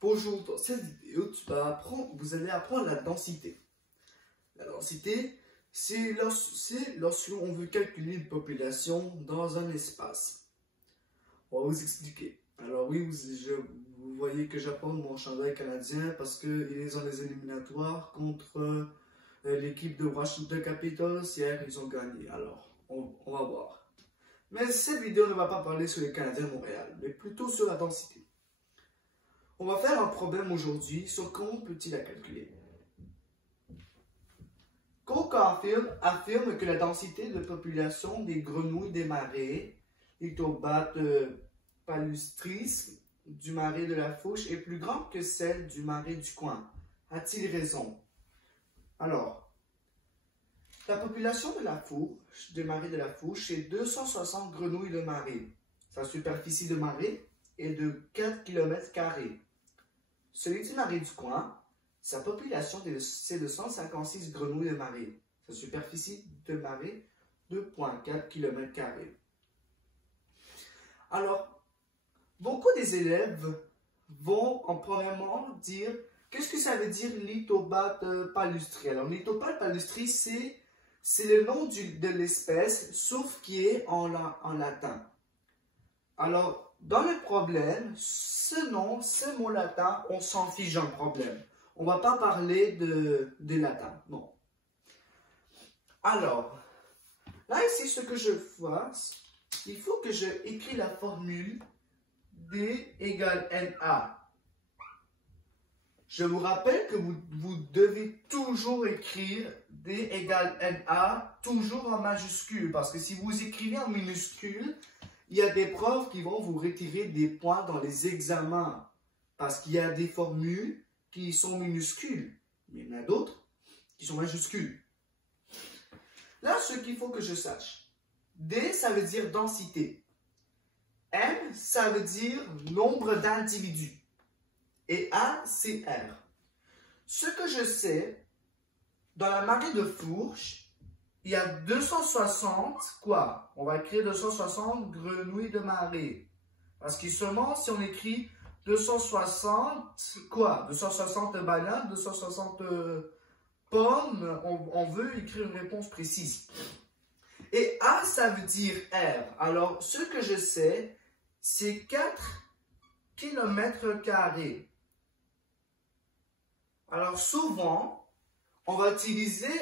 Bonjour, dans cette vidéo, vous allez apprendre la densité. La densité, c'est lorsqu'on veut calculer une population dans un espace. On va vous expliquer. Alors oui, vous voyez que j'apporte mon chandail canadien parce qu'ils ont les éliminatoires contre l'équipe de Washington Capitals. Hier, ils ont gagné. Alors, on va voir. Mais cette vidéo ne va pas parler sur les Canadiens de Montréal, mais plutôt sur la densité. On va faire un problème aujourd'hui sur comment peut-il la calculer. Cook affirme que la densité de population des grenouilles des marais, Lithobates palustris, du marais de la Fourche est plus grande que celle du marais du coin. A-t-il raison? Alors, la population de la Fourche, du marais de la Fourche, est 260 grenouilles de marais. Sa superficie de marais est de 4 km². Celui du marais du coin, sa population c'est de 156 grenouilles de marais. Sa superficie de marais, 2,4 km². Alors, beaucoup des élèves vont en premièrement dire qu'est-ce que ça veut dire Lithobate palustri. Alors, Lithobate palustri, c'est le nom de l'espèce, sauf qui est en latin. Alors, dans le problème, ce mot latin, on s'en fiche d'un problème. On ne va pas parler de latin. Bon. Alors, là ici, ce que je vois, il faut que je écris la formule D égale NA. Je vous rappelle que vous devez toujours écrire D égale NA, toujours en majuscule. Parce que si vous écrivez en minuscule, il y a des profs qui vont vous retirer des points dans les examens parce qu'il y a des formules qui sont minuscules. Il y en a d'autres qui sont majuscules. Là, ce qu'il faut que je sache, D, ça veut dire densité. M, ça veut dire nombre d'individus. Et A, c'est R. Ce que je sais, dans la marée de Fourche, il y a 260, quoi? On va écrire 260 grenouilles de marée. Parce que seulement, si on écrit 260, quoi? 260 bananes, 260 pommes, on veut écrire une réponse précise. Et A, ça veut dire R. Alors, ce que je sais, c'est 4 km². Alors, souvent, on va utiliser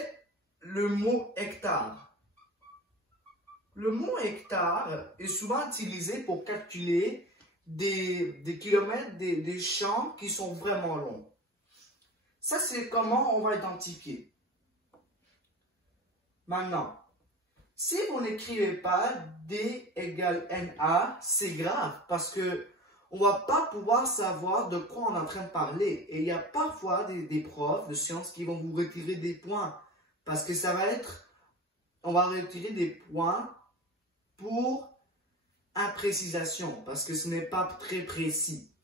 le mot hectare. Le mot hectare est souvent utilisé pour calculer des kilomètres, des champs qui sont vraiment longs. Ça, c'est comment on va identifier. Maintenant, si vous n'écrivez pas D égale NA, c'est grave parce que on ne va pas pouvoir savoir de quoi on est en train de parler. Et il y a parfois des profs de sciences qui vont vous retirer des points. Parce que ça va être, on va retirer des points pour imprécisation, parce que ce n'est pas très précis.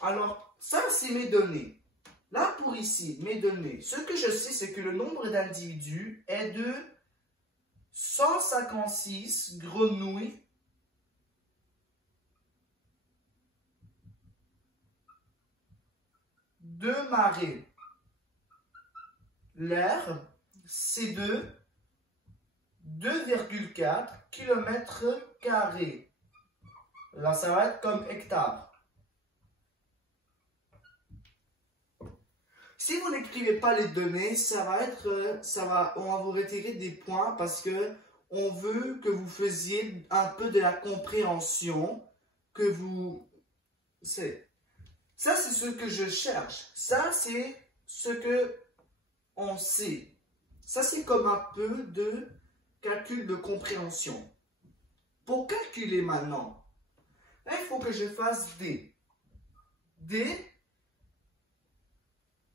Alors, ça c'est mes données. Là pour ici, mes données, ce que je sais c'est que le nombre d'individus est de 156 grenouilles de marée. L'air, c'est de 2,4 km². Là, ça va être comme hectare. Si vous n'écrivez pas les données, on va vous retirer des points parce que on veut que vous faisiez un peu de la compréhension, ça, c'est ce que je cherche. Ça, c'est ce que on sait. Ça, c'est comme un peu de calcul de compréhension. Pour calculer maintenant, là, il faut que je fasse D. D,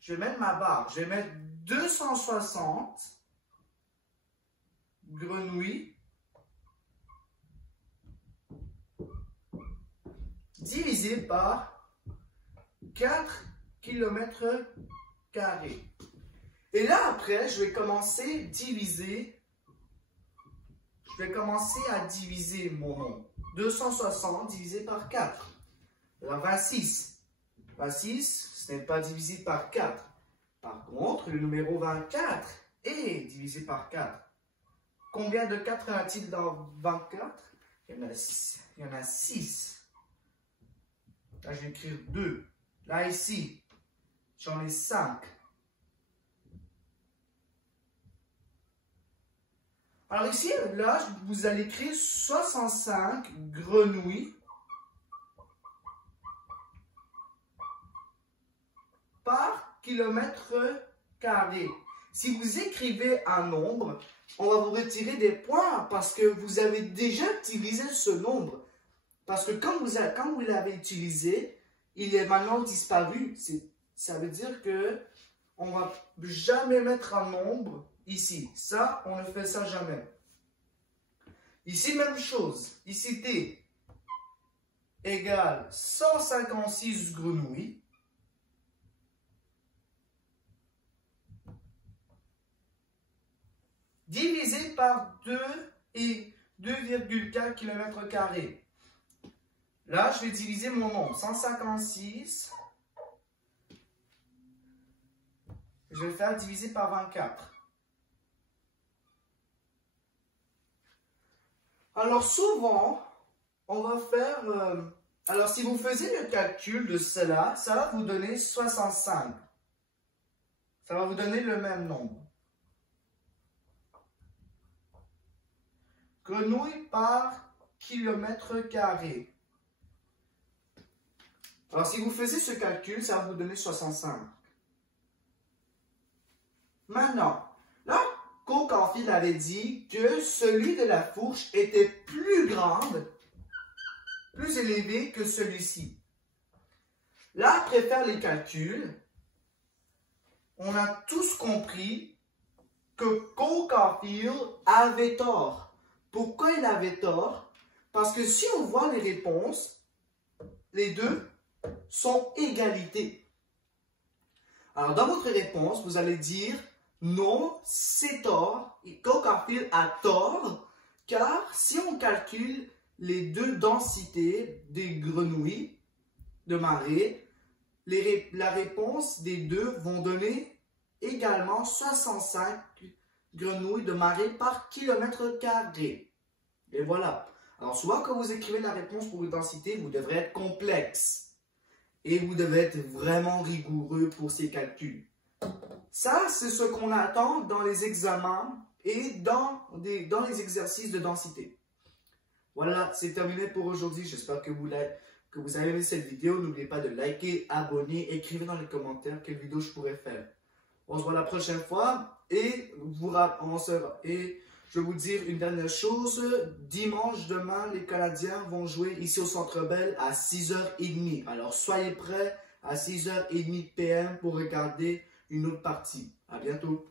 je vais mettre ma barre. Je vais mettre 260 grenouilles divisé par 4 km². Et là, après, je vais commencer à diviser mon nom. 260 divisé par 4. Alors 26. 26, ce n'est pas divisé par 4. Par contre, le numéro 24 est divisé par 4. Combien de 4 y a-t-il dans 24? Il y en a 6. Là, je vais écrire 2. Là, ici, j'en ai 5. Alors ici, là, vous allez écrire 65 grenouilles par kilomètre carré. Si vous écrivez un nombre, on va vous retirer des points parce que vous avez déjà utilisé ce nombre. Parce que quand vous l'avez utilisé, il est maintenant disparu. Ça veut dire que on ne va jamais mettre un nombre ici. Ça, on ne fait ça jamais. Ici, même chose. Ici, T égale 156 grenouilles. Divisé par 2 et 2,4 km². Là, je vais diviser mon nombre. 156. Je vais faire diviser par 24. Alors, souvent, on va faire... alors, si vous faisiez le calcul de cela, ça va vous donner 65. Ça va vous donner le même nombre. Grenouilles par km². Alors, si vous faisiez ce calcul, ça va vous donner 65. Maintenant, là, Cole Caulfield avait dit que celui de la fourche était plus grande, plus élevé que celui-ci. Là, après faire les calculs, on a tous compris que Cole Caulfield avait tort. Pourquoi il avait tort? Parce que si on voit les réponses, les deux sont égalité. Alors, dans votre réponse, vous allez dire non, c'est tort. Cole Caulfield a tort, car si on calcule les deux densités des grenouilles de marée, la réponse des deux vont donner également 65 grenouilles de marée par km². Et voilà. Alors, soit quand vous écrivez la réponse pour une densité, vous devrez être complexe. Et vous devez être vraiment rigoureux pour ces calculs. Ça, c'est ce qu'on attend dans les examens et dans les exercices de densité. Voilà, c'est terminé pour aujourd'hui. J'espère que vous avez aimé cette vidéo. N'oubliez pas de liker, abonner, écrivez dans les commentaires quelle vidéo je pourrais faire. On se voit la prochaine fois et je vais vous dire une dernière chose. Dimanche, demain, les Canadiens vont jouer ici au Centre Bell à 6h30. Alors, soyez prêts à 6h30 PM pour regarder une autre partie. À bientôt.